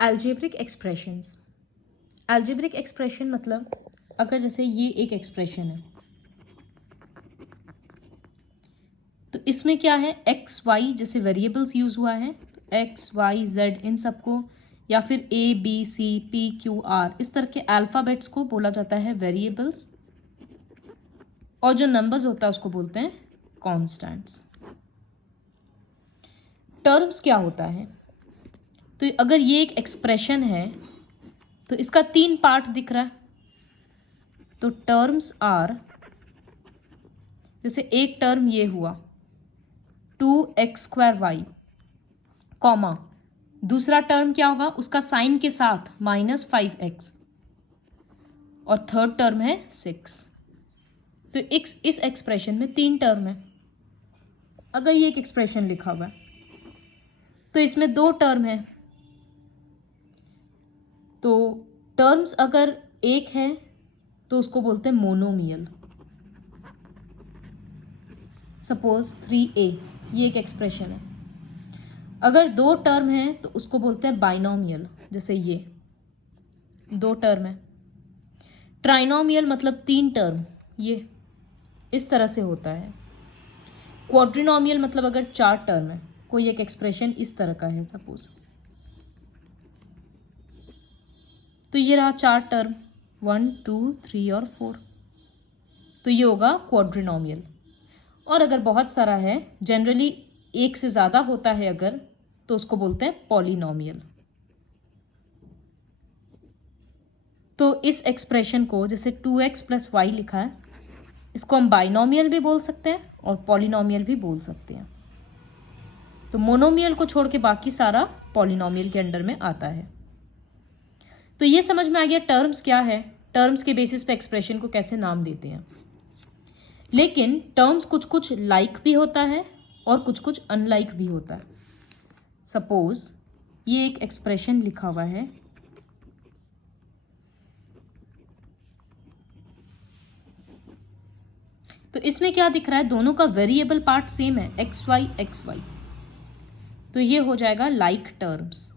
Algebraic expressions. Algebraic expression मतलब अगर जैसे ये एक एक्सप्रेशन है तो इसमें क्या है, एक्स वाई जैसे वेरिएबल्स यूज हुआ है, तो एक्स वाई जेड इन सबको, या फिर A B C P Q R इस तरह के अल्फाबेट्स को बोला जाता है वेरिएबल्स, और जो नंबर्स होता है उसको बोलते हैं कॉन्स्टेंट्स। टर्म्स क्या होता है, तो अगर ये एक एक्सप्रेशन है तो इसका 3 पार्ट दिख रहा है, तो टर्म्स आर, जैसे एक टर्म ये हुआ 2x²y, कॉमा दूसरा टर्म क्या होगा उसका साइन के साथ -5x, और थर्ड टर्म है 6। तो इस एक्सप्रेशन में 3 टर्म है। अगर ये एक एक्सप्रेशन लिखा हुआ है तो इसमें 2 टर्म है, तो टर्म्स अगर एक है तो उसको बोलते हैं मोनोमियल। सपोज 3a ये एक एक्सप्रेशन है। अगर 2 टर्म है तो उसको बोलते हैं बाइनोमियल, जैसे ये 2 टर्म है। ट्राइनोमियल मतलब 3 टर्म, ये इस तरह से होता है। क्वाड्रिनोमियल मतलब अगर 4 टर्म है, कोई एक एक्सप्रेशन इस तरह का है सपोज, तो ये रहा 4 टर्म 1 2 3 और 4, तो ये होगा क्वाड्रिनोमियल। और अगर बहुत सारा है, जनरली एक से ज़्यादा होता है अगर, तो उसको बोलते हैं पॉलिनोमियल। तो इस एक्सप्रेशन को जैसे 2x + y लिखा है, इसको हम बाइनोमियल भी बोल सकते हैं और पॉलिनोमियल भी बोल सकते हैं। तो मोनोमियल को छोड़ के बाकी सारा पॉलिनोमियल के अंडर में आता है। तो ये समझ में आ गया टर्म्स क्या है, टर्म्स के बेसिस पे एक्सप्रेशन को कैसे नाम देते हैं। लेकिन टर्म्स कुछ कुछ लाइक भी होता है और कुछ कुछ अनलाइक भी होता है। सपोज ये एक एक्सप्रेशन लिखा हुआ है, तो इसमें क्या दिख रहा है, दोनों का वेरिएबल पार्ट सेम है, एक्स वाई, तो ये हो जाएगा लाइक टर्म्स।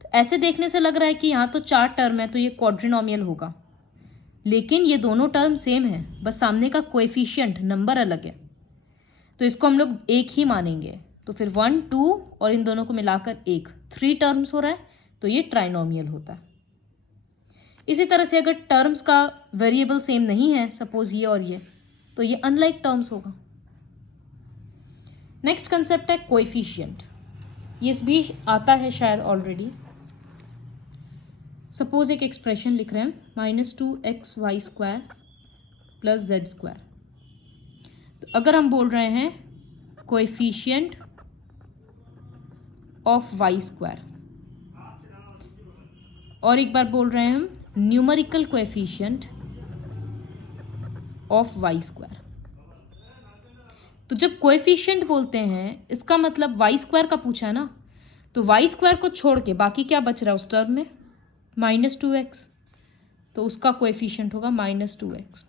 तो ऐसे देखने से लग रहा है कि यहां तो 4 टर्म है तो ये क्वाड्रिनोमियल होगा, लेकिन ये दोनों टर्म सेम है, बस सामने का कोएफिशिएंट नंबर अलग है, तो इसको हम लोग एक ही मानेंगे। तो फिर 1 2 और इन दोनों को मिलाकर 3 टर्म्स हो रहा है, तो ये ट्राइनोमियल होता है। इसी तरह से अगर टर्म्स का वेरिएबल सेम नहीं है, सपोज ये और ये, तो ये अनलाइक टर्म्स होगा। नेक्स्ट कंसेप्ट है कोएफिशिएंट, ये भी आता है शायद ऑलरेडी। सपोज एक एक्सप्रेशन लिख रहे हैं -2xy² + z², तो अगर हम बोल रहे हैं कोएफिशिएंट ऑफ y², और एक बार बोल रहे हैं हम न्यूमेरिकल कोएफिशिएंट ऑफ y², तो जब कोएफिशिएंट बोलते हैं इसका मतलब y² का पूछा है ना, तो y² को छोड़ के बाकी क्या बच रहा है उस टर्म में, -2x, तो उसका कोएफिशिएंट होगा -2x।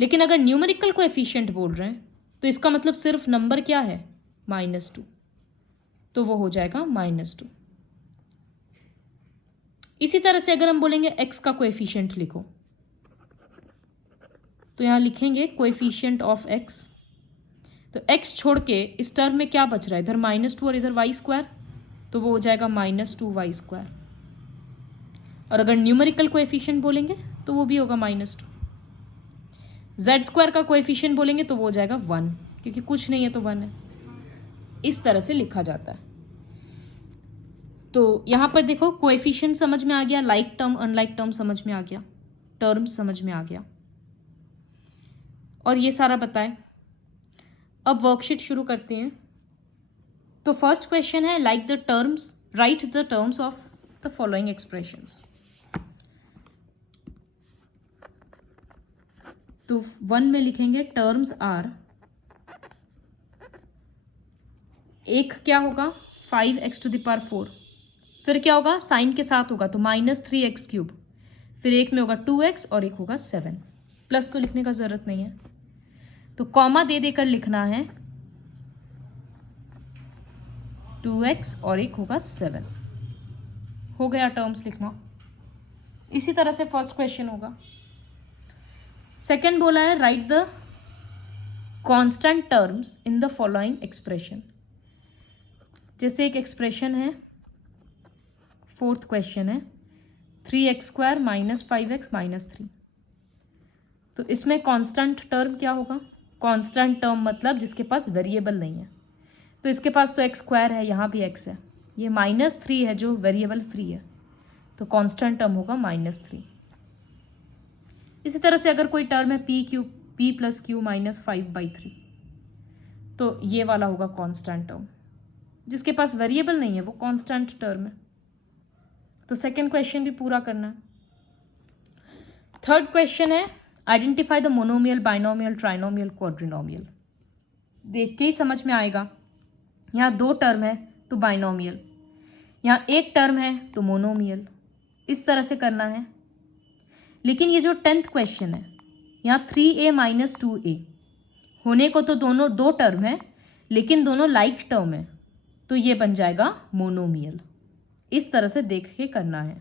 लेकिन अगर न्यूमेरिकल कोएफिशिएंट बोल रहे हैं तो इसका मतलब सिर्फ नंबर क्या है, -2, तो वो हो जाएगा -2। इसी तरह से अगर हम बोलेंगे x का कोएफिशिएंट लिखो, तो यहां लिखेंगे कोएफिशिएंट ऑफ x, तो x छोड़ के इस टर्म में क्या बच रहा है, इधर -2 और इधर y², तो वो हो जाएगा -2y²। और अगर न्यूमेरिकल कोएफिशिएंट बोलेंगे तो वो भी होगा -2। z² का कोएफिशिएंट बोलेंगे तो वो हो जाएगा 1, क्योंकि कुछ नहीं है तो 1 है। इस तरह से लिखा जाता है। तो यहां पर देखो कोएफिशिएंट समझ में आ गया, लाइक टर्म अनलाइक टर्म समझ में आ गया, टर्म्स समझ में आ गया, और ये सारा बताए। अब वर्कशीट शुरू करते हैं। तो फर्स्ट क्वेश्चन है like the terms, right the terms of the following expressions. तो 1 में लिखेंगे टर्म्स आर, एक क्या होगा 5x⁴, फिर क्या होगा साइन के साथ होगा तो -3x³, फिर एक में होगा 2x और एक होगा 7, प्लस तो लिखने का जरूरत नहीं है, तो कॉमा दे देकर लिखना है 2x और एक होगा 7। हो गया टर्म्स लिखना। इसी तरह से फर्स्ट क्वेश्चन होगा। सेकंड बोला है right the constant terms in the following expression. जैसे एक एक्सप्रेशन है, फोर्थ क्वेश्चन है 3x² - 5x - 3। तो इसमें कांस्टेंट टर्म क्या होगा? कांस्टेंट टर्म मतलब जिसके पास वेरिएबल नहीं है। तो इसके पास तो x² है, यहाँ भी x है, ये -3 है जो वेरिएबल फ्री है, तो कांस्टेंट टर्म होगा -3। इसी तरह से अगर कोई टर्म है p + q - 5/3, तो ये वाला होगा कांस्टेंट टर्म। जिसके पास वेरिएबल नहीं है वो कांस्टेंट टर्म है। तो सेकंड क्वेश्चन भी पूरा करना है। थर्ड क्वेश्चन है identify the monomial, binomial, trinomial, quadrinomial. देख के ही समझ में आएगा। यहाँ 2 टर्म है तो बाइनोमियल, यहाँ 1 टर्म है तो मोनोमियल। इस तरह से करना है। लेकिन ये जो 10th क्वेश्चन है, यहाँ 3a - 2a होने को तो दोनों 2 टर्म है, लेकिन दोनों लाइक टर्म है, तो ये बन जाएगा मोनोमियल। इस तरह से देख के करना है।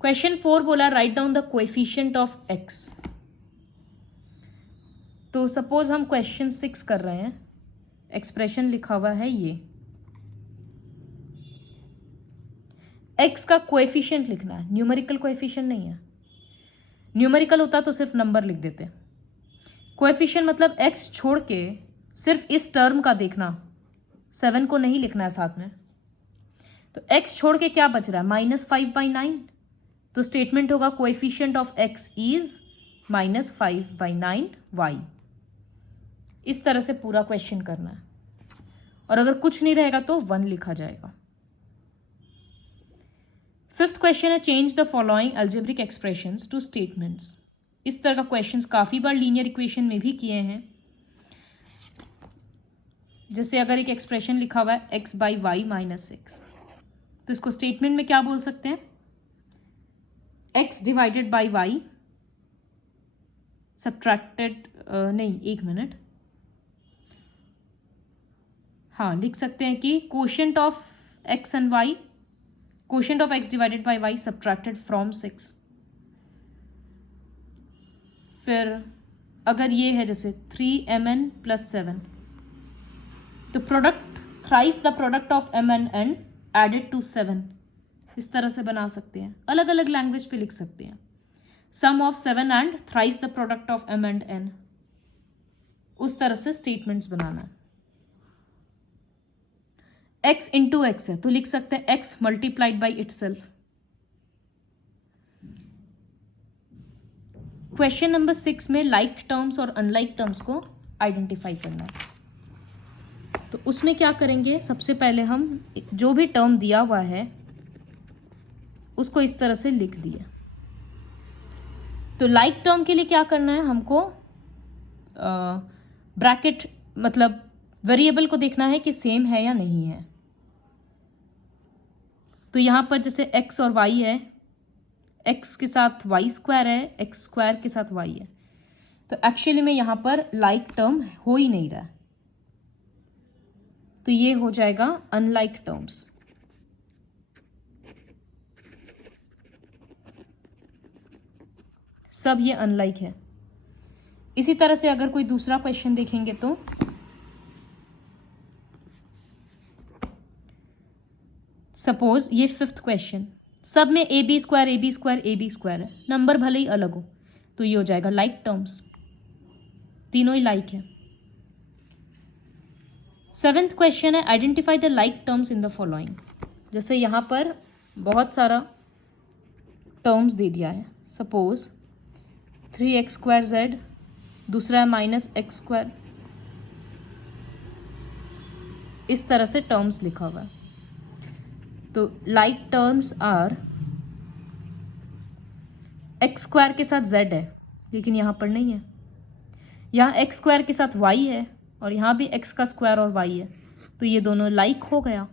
क्वेश्चन 4 बोला write down the coefficient of x। तो सपोज हम क्वेश्चन 6 कर रहे हैं, एक्सप्रेशन लिखा हुआ है ये, x का कोएफिशिएंट लिखना है, न्यूमेरिकल कोएफिशिएंट नहीं है। न्यूमेरिकल होता तो सिर्फ नंबर लिख देते। कोएफिशिएंट मतलब x छोड़ के सिर्फ इस टर्म का देखना, 7 को नहीं लिखना है साथ में। तो x छोड़ के क्या बच रहा है? -5/9। तो स्टेटमेंट होगा coefficient of x is -5/9y। इस तरह से पूरा क्वेश्चन करना है, और अगर कुछ नहीं रहेगा तो 1 लिखा जाएगा। फिफ्थ क्वेश्चन है change the following algebraic expressions two statements. इस तरह का क्वेश्चंस काफी बार लीनियर इक्वेशन में भी किए हैं। जैसे अगर एक एक्सप्रेशन लिखा हुआ है x/y - 6, तो इसको स्टेटमेंट में क्या बोल सकते हैं? x divided by y subtracted, नहीं, 1 मिनट, हाँ लिख सकते हैं कि quotient of x and y, quotient of x divided by y subtracted from 6। फिर अगर ये है जैसे 3mn + 7, तो product thrice the product of m and n added to 7। इस तरह से बना सकते हैं, अलग अलग लैंग्वेज पे लिख सकते हैं। Sum of 7 and thrice the product of m and n, उस तरह से स्टेटमेंट्स बनाना है। x इंटू एक्स है तो लिख सकते हैं x multiplied by itself. Question number 6 में लाइक टर्म्स और अनलाइक टर्म्स को आइडेंटिफाई करना है। तो उसमें क्या करेंगे? सबसे पहले हम जो भी टर्म दिया हुआ है उसको इस तरह से लिख दिया। तो लाइक टर्म के लिए क्या करना है? हमको ब्रैकेट मतलब वेरिएबल को देखना है कि सेम है या नहीं है। तो यहाँ पर जैसे x और y है, x के साथ y² है, x² के साथ y है, तो एक्चुअली में यहाँ पर लाइक टर्म हो ही नहीं रहा, तो ये हो जाएगा अनलाइक टर्म्स। सब ये अनलाइक है। इसी तरह से अगर कोई दूसरा क्वेश्चन देखेंगे तो सपोज ये 5th क्वेश्चन, सब में AB² है, नंबर भले ही अलग हो, तो ये हो जाएगा लाइक टर्म्स, तीनों ही लाइक है। 7th क्वेश्चन है identify the like terms in the following. जैसे यहाँ पर बहुत सारा टर्म्स दे दिया है, सपोज 3x²z, दूसरा है -x², इस तरह से टर्म्स लिखा हुआ है। तो लाइक टर्म्स आर x² के साथ z है लेकिन यहाँ पर नहीं है, यहाँ x² के साथ y है और यहाँ भी x का स्क्वायर और y है, तो ये दोनों लाइक हो गया।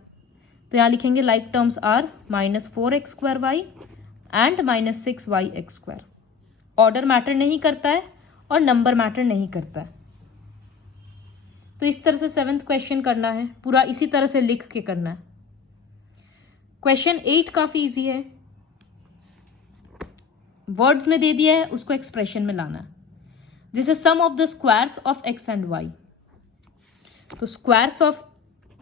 तो यहाँ लिखेंगे like terms are -4x²y and -6yx²। Order matter नहीं करता है और नंबर मैटर नहीं करता है। तो इस तरह से 7th क्वेश्चन करना है, पूरा इसी तरह से लिख के करना है। क्वेश्चन 8 काफ़ी इजी है, वर्ड्स में दे दिया है, उसको एक्सप्रेशन में लाना है। जैसे sum of the squares of x and Y, तो स्क्वायर्स ऑफ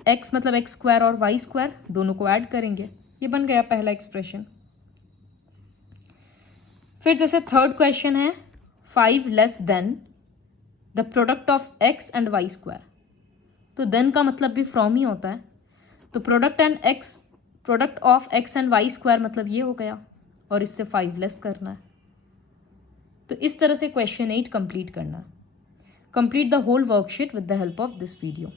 एक्स मतलब एक्स स्क्वायर और वाई स्क्वायर दोनों को ऐड करेंगे, ये बन गया पहला एक्सप्रेशन। फिर जैसे थर्ड क्वेश्चन है 5 less than the product of x and y square, तो देन का मतलब भी फ्रॉम ही होता है, तो product of x and y square मतलब ये हो गया, और इससे 5 लेस करना है। तो इस तरह से क्वेश्चन 8 कंप्लीट करना है। Complete the whole worksheet with the help of this video.